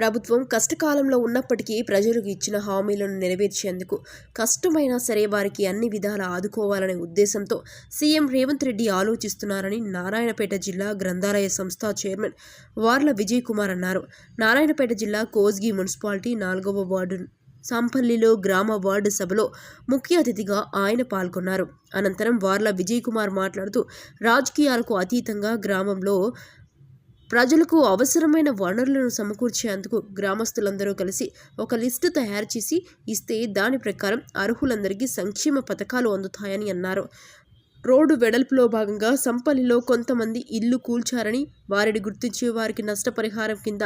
ప్రభుత్వం కష్టకాలంలో ఉన్నప్పటికీ ప్రజలకు ఇచ్చిన హామీలను నెరవేర్చేందుకు కష్టమైనా సరే వారికి అన్ని విధాలా ఆదుకోవాలనే ఉద్దేశంతో సీఎం రేవంత్ రెడ్డి ఆలోచిస్తున్నారని నారాయణపేట జిల్లా గ్రంథాలయ సంస్థ చైర్మన్ వార్ల విజయ్ కుమార్ అన్నారు. నారాయణపేట జిల్లా కోస్గి మున్సిపాలిటీ 4వ వార్డు సంపల్లిలో గ్రామ వార్డు సభలో ముఖ్య అతిథిగా ఆయన పాల్గొన్నారు. అనంతరం వార్ల విజయ్ కుమార్ మాట్లాడుతూ రాజకీయాలకు అతీతంగా గ్రామంలో ప్రజలకు అవసరమైన వనరులను సమకూర్చేందుకు గ్రామస్తులందరూ కలిసి ఒక లిస్టు తయారు చేసి ఇస్తే దాని ప్రకారం అర్హులందరికీ సంక్షేమ పథకాలు అందుతాయని అన్నారు. రోడ్డు వెడల్పులో భాగంగా సంపల్లిలో కొంతమంది ఇల్లు కూల్చారని వారిని గుర్తించి వారికి నష్టపరిహారం కింద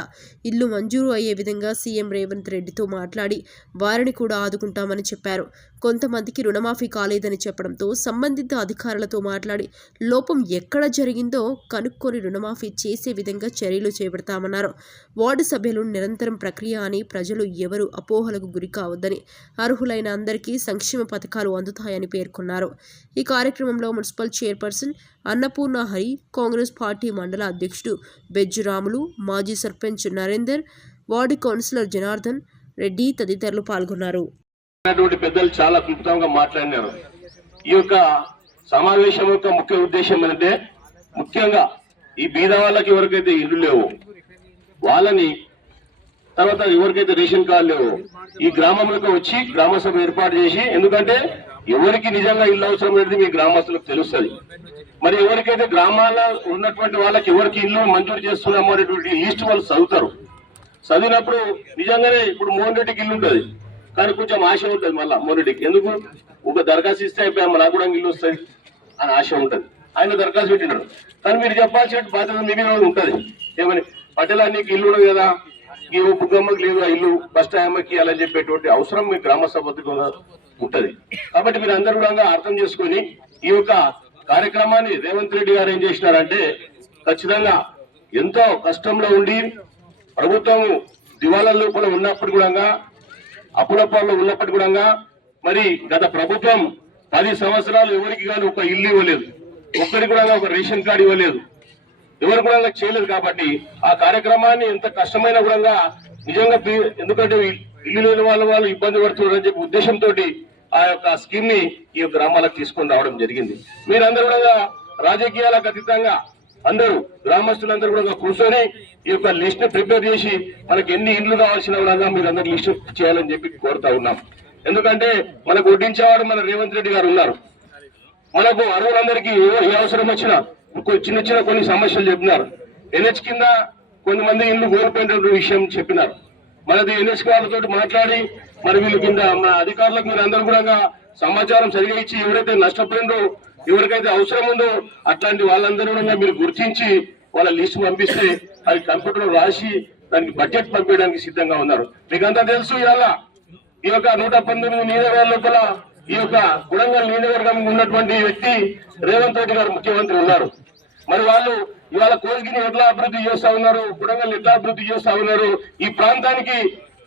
ఇల్లు మంజూరు అయ్యే విధంగా సీఎం రేవంత్ రెడ్డితో మాట్లాడి వారిని కూడా ఆదుకుంటామని చెప్పారు. కొంతమందికి రుణమాఫీ కాలేదని చెప్పడంతో సంబంధిత అధికారులతో మాట్లాడి లోపం ఎక్కడ జరిగిందో కనుక్కొని రుణమాఫీ చేసే విధంగా చర్యలు చేపడతామన్నారు. వార్డు సభ్యులు నిరంతరం ప్రక్రియ అని ప్రజలు ఎవరు అపోహలకు గురి కావద్దని అర్హులైన అందరికీ సంక్షేమ పథకాలు అందుతాయని పేర్కొన్నారు. ఈ కార్యక్రమంలో municipal chairperson Annapurna Hari, Congress party మండల అధ్యక్షుడు బెజ్జురాములు, మాజీ సర్పంచ్ నరేందర్, వార్డు కౌన్సిలర్ జనార్దన్ రెడ్డి తదితరులు పాల్గొన్నారు. పెద్దలు చాలా క్లుప్తంగా మాట్లాడినారు. ఈ యొక్క సమావేశం యొక్క ముఖ్య ఉద్దేశం ఏంటంటే ముఖ్యంగా ఈ బీద వాళ్ళకి ఎవరికైతే ఇల్లు లేవు వాళ్ళని, తర్వాత ఎవరికైతే రేషన్ కార్డు లేవు ఈ గ్రామంలోకి వచ్చి గ్రామ సభ ఏర్పాటు చేసి, ఎందుకంటే ఎవరికి నిజంగా ఇల్లు అవసరం అనేది మీ గ్రామస్తులకు తెలుస్తుంది. మరి ఎవరికైతే గ్రామాల్లో ఉన్నటువంటి వాళ్ళకి ఎవరికి ఇల్లు మంజూరు చేస్తున్నామో అనేటువంటి లిస్ట్ వాళ్ళు చదువుతారు. చదివినప్పుడు నిజంగానే ఇప్పుడు మోహన్ రెడ్డికి ఇల్లు ఉంటుంది, కానీ కొంచెం ఆశ ఉంటుంది. మళ్ళీ మోహన్ రెడ్డికి ఎందుకు ఒక దరఖాస్తు ఇస్తే అయిపోయా నాకు కూడా ఇల్లు వస్తుంది అని ఆశ ఉంటుంది. ఆయన దరఖాస్తు పెట్టినాడు, కానీ మీరు చెప్పాల్సిన బాధ్యత మీ మీద ఉంటుంది. ఏమని పట్టేలా నీకు ఇల్లు ఉండదు కదా, ఈ బుగ్గమ్మకి లేదు ఇల్లు ఫస్ట్ అమ్మకి ఇవ్వాలని చెప్పేటువంటి అవసరం మీ గ్రామ సభకు ఉంటది. కాబట్టి మీరు అందరూ కూడా అర్థం చేసుకుని ఈ యొక్క కార్యక్రమాన్ని రేవంత్ రెడ్డి గారు ఏం చేసినారంటే ఖచ్చితంగా ఎంతో కష్టంలో ఉండి ప్రభుత్వం దివాళాల్లో కూడా ఉన్నప్పటి కూడా అప్పులపాల్లో ఉన్నప్పటి కూడా మరి గత ప్రభుత్వం 10 సంవత్సరాలు ఎవరికి కానీ ఒక ఇల్లు ఇవ్వలేదు, ఒక్కరికి కూడా ఒక రేషన్ కార్డు ఇవ్వలేదు, ఎవరు కూడా చేయలేదు. కాబట్టి ఆ కార్యక్రమాన్ని ఎంత కష్టమైన కూడా నిజంగా, ఎందుకంటే ఇల్లు లేని వాళ్ళు ఇబ్బంది పడుతున్నారని చెప్పి ఉద్దేశంతో ఆ యొక్క స్కీమ్ ని ఈ యొక్క గ్రామాలకు తీసుకొని రావడం జరిగింది. మీరందరూ కూడా రాజకీయాలకు అతీతంగా అందరూ గ్రామస్తులందరూ కూడా కూర్చొని ఈ యొక్క లిస్ట్ ప్రిపేర్ చేసి మనకి ఎన్ని ఇండ్లు కావాల్సిన కూడా మీరు అందరూ లిస్ట్ చేయాలని చెప్పి కోరుతా ఉన్నాం. ఎందుకంటే మనకు వడ్డించేవాడు మన రేవంత్ రెడ్డి గారు ఉన్నారు. మనకు అర్హులందరికీ ఏ అవసరం వచ్చినా చిన్న చిన్న కొన్ని సమస్యలు చెప్పినారు. ఎన్హెచ్ కింద కొంతమంది ఇల్లు కోల్పోయినటువంటి విషయం చెప్పినారు. మనది ఎన్హెచ్ వాళ్ళతో మాట్లాడి మరి వీళ్ళు కింద మన అధికారులకు మీరు అందరూ కూడా సమాచారం సరిగా ఇచ్చి ఎవరైతే నష్టపోయిందో ఎవరికైతే అవసరం ఉందో అట్లాంటి వాళ్ళందరూ కూడా మీరు గుర్తించి వాళ్ళ లిస్ట్ పంపిస్తే అది కంప్యూటర్ రాసి దానికి బడ్జెట్ పంపించడానికి సిద్ధంగా ఉన్నారు. మీకంతా తెలుసు ఇవాళ ఈ యొక్క 119 నియోజకవర్గాల లోపల ఈ యొక్క కొడంగల్ నియోజకవర్గం ఉన్నటువంటి వ్యక్తి రేవంత్ రెడ్డి గారు ముఖ్యమంత్రి ఉన్నారు. మరి వాళ్ళు ఇవాళ కోస్గిని ఎట్లా అభివృద్ధి చేస్తా ఉన్నారు, కొడంగల్ ఎట్లా అభివృద్ధి చేస్తా ఉన్నారు, ఈ ప్రాంతానికి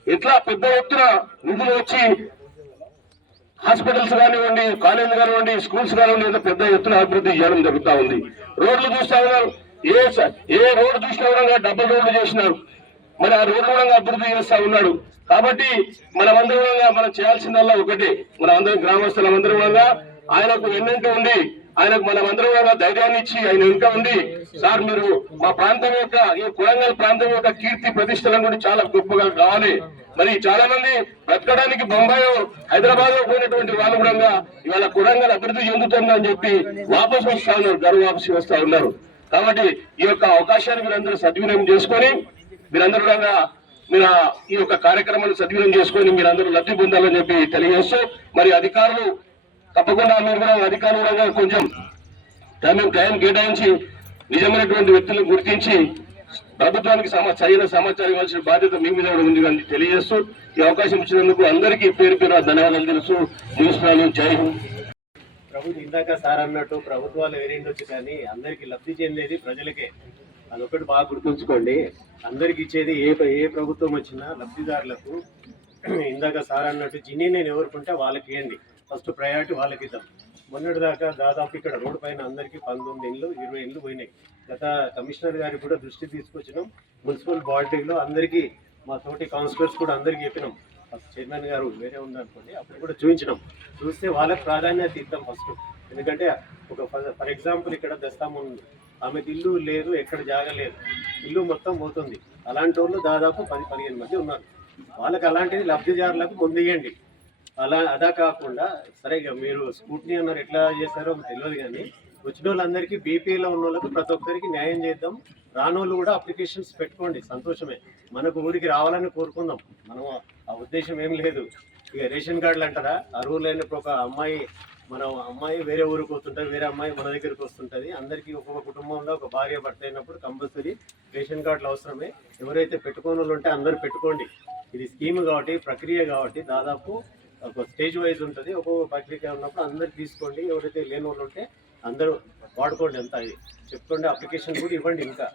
ఎట్లా పెద్ద ఎత్తున నిధులు వచ్చి హాస్పిటల్స్ కానివ్వండి, కాలేజీలు కానివ్వండి, స్కూల్స్ కానివ్వండి పెద్ద ఎత్తున అభివృద్ధి చేయడం జరుగుతూ ఉంది. రోడ్లు చూస్తా ఉన్నారు, ఏ రోడ్డు చూసినా కూడా డబుల్ రోడ్లు చేసినారు. మరి ఆ రోడ్లు కూడా అభివృద్ధి చేస్తా ఉన్నాడు. కాబట్టి మనమందరం మనం చేయాల్సిందల్లా ఒకటే, మనమందరం గ్రామస్తులందరం కూడా ఆయనకు ఎన్నంటూ ఉండి ఆయనకు మనమందరం కూడా ధైర్యాన్ని ఇచ్చి ఆయన ఇంకా ఉండి, సార్ మీరు మా ప్రాంతం యొక్క ఈ కొడంగల్ ప్రాంతం యొక్క కీర్తి ప్రతిష్టలను కూడా చాలా గొప్పగా కావాలి. మరి చాలా మంది బ్రతకడానికి బొంబాయి హైదరాబాద్ లో పోయినటువంటి వాళ్ళు కూడా ఇవాళ కొడంగల్ అభివృద్ధి చెందుతుందని చెప్పి వాపసు వస్తా ఉన్నారు, గర్వ వాపసి వస్తా ఉన్నారు. కాబట్టి ఈ యొక్క అవకాశాన్ని మీరందరూ సద్వినియోగం చేసుకొని మీరందరూ కూడా మీరు ఈ యొక్క కార్యక్రమాన్ని సద్వినియోగం చేసుకొని మీరందరూ లబ్ధి పొందాలని చెప్పి తెలియజేస్తూ, మరి అధికారులు తప్పకుండా మీరు కూడా అధికారులు కూడా కొంచెం టైం కేటాయించి నిజమైనటువంటి వ్యక్తులను గుర్తించి ప్రభుత్వానికి సరైన సమాచారం ఇవ్వాల్సిన బాధ్యత మీ మీద ఉంది అని తెలియజేస్తూ ఈ అవకాశం ఇచ్చినందుకు అందరికీ పేరు పేరు ధన్యవాదాలు తెలుసు. ముగిస్తున్నాను. జై హింద్. ప్రభుత్వం ఇందాక సార్ అన్నట్టు ప్రభుత్వాలు వేరేండొచ్చు కానీ అందరికి లబ్ధి చెందేది ప్రజలకే. అదొకటి బాగా గుర్తుంచుకోండి. అందరికి ఇచ్చేది ఏ ప్రభుత్వం వచ్చినా లబ్ధిదారులకు ఇందాక సార్ అన్నట్టు జిన్ని నేను ఎవరుకుంటే వాళ్ళకి ఇవ్వండి, ఫస్ట్ ప్రయారిటీ వాళ్ళకి ఇద్దాం. మొన్నటి దాకా దాదాపు ఇక్కడ రోడ్డు పైన అందరికీ 19 ఇండ్లు 20 ఇండ్లు పోయినాయి. గత కమిషనర్ గారికి కూడా దృష్టి తీసుకొచ్చినాం. మున్సిపల్ బాడీలో అందరికీ మా తోటి కౌన్సిలర్స్ కూడా అందరికీ చెప్పినాం. ఫస్ట్ చైర్మన్ గారు వేరే ఉందనుకోండి, అప్పుడు కూడా చూపించినాం. చూస్తే వాళ్ళకి ప్రాధాన్యత ఇద్దాం ఫస్ట్. ఎందుకంటే ఒక ఫర్ ఎగ్జాంపుల్ ఇక్కడ దస్తాం ఉంది, ఆమెకి ఇల్లు లేదు, ఎక్కడ జాగా లేదు, ఇల్లు మొత్తం పోతుంది. అలాంటి వాళ్ళు దాదాపు 10-15 మంది ఉన్నారు. వాళ్ళకి అలాంటిది లబ్ధిదారులకు ముందుయండి. అదా కాకుండా సరే ఇక మీరు స్కూట్నీ అన్నారు, ఎట్లా చేస్తారో తెలియదు, కానీ వచ్చిన వాళ్ళందరికీ బీపీలో ఉన్న వాళ్ళకి ప్రతి ఒక్కరికి న్యాయం చేద్దాం. రానోళ్ళు కూడా అప్లికేషన్స్ పెట్టుకోండి, సంతోషమే. మనకు ఊరికి రావాలని కోరుకుందాం, మనం ఆ ఉద్దేశం ఏం లేదు. ఇక రేషన్ కార్డులు అంటారా, అర్హులు లేనప్పుడు ఒక అమ్మాయి వేరే ఊరికి వస్తుంటుంది, వేరే అమ్మాయి మన దగ్గరికి వస్తుంటుంది. అందరికీ ఒక్కొక్క కుటుంబంలో ఒక భార్య భర్త అయినప్పుడు కంపల్సరీ రేషన్ కార్డులు అవసరమే. ఎవరైతే పెట్టుకోని వాళ్ళు ఉంటే అందరూ పెట్టుకోండి. ఇది స్కీమ్ కాబట్టి, ప్రక్రియ కాబట్టి దాదాపు ఒక స్టేజ్ వైజ్ ఉంటుంది. ఒక్కొక్క ప్రక్రియ ఉన్నప్పుడు అందరు తీసుకోండి. ఎవరైతే లేని వాళ్ళు ఉంటే అందరూ వాడుకోండి. అంతా ఇది చెప్పుకోండి. అప్లికేషన్ కూడా ఇవ్వండి. ఇంకా